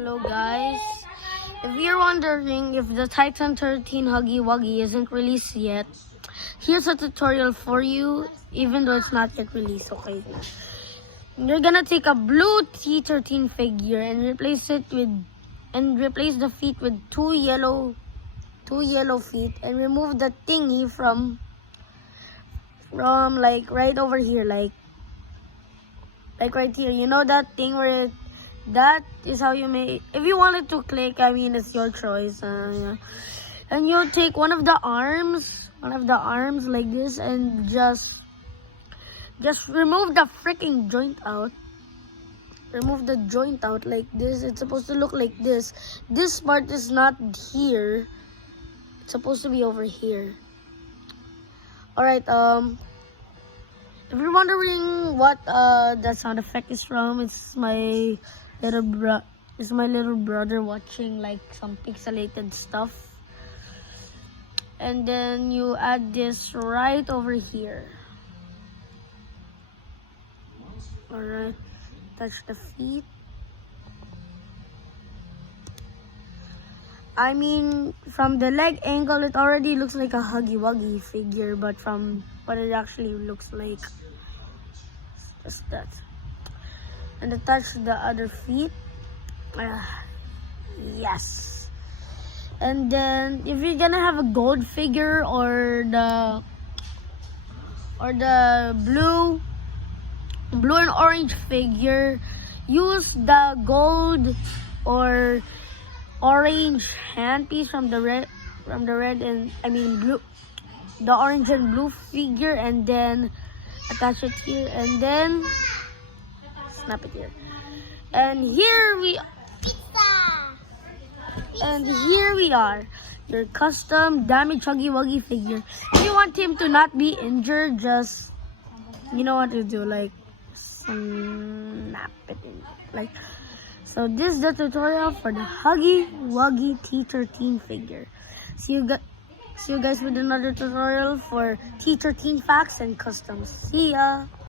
Hello guys, if you're wondering if the Titan 13 Huggy Wuggy isn't released yet, here's a tutorial for you even though it's not yet released, okay? You're gonna take a blue T13 figure and replace the feet with two yellow feet and remove the thingy from like right over here, like right here. You know that thing where that is how you make. If you want it to click, I mean, it's your choice. Yeah. And you'll take one of the arms like this, and just remove the freaking joint out. Remove the joint out like this. It's supposed to look like this. This part is not here. It's supposed to be over here. Alright, if you're wondering what that sound effect is from, it's my little brother watching like some pixelated stuff. And then you add this right over here. Alright, touch the feet. I mean, from the leg angle, it already looks like a Huggy Wuggy figure, but from what it actually looks like, it's just that. And attach the other feet. Yes. And then, if you're gonna have a gold figure or the blue and orange figure, use the gold or orange handpiece from the red and blue, the orange and blue figure, and then attach it here and then snap it here. And here we are, your custom damaged Huggy Wuggy figure. If you want him to not be injured, just, you know what to do, like snap it in, like. So this is the tutorial for the Huggy Wuggy T13 figure. See you guys with another tutorial for T13 facts and customs. See ya!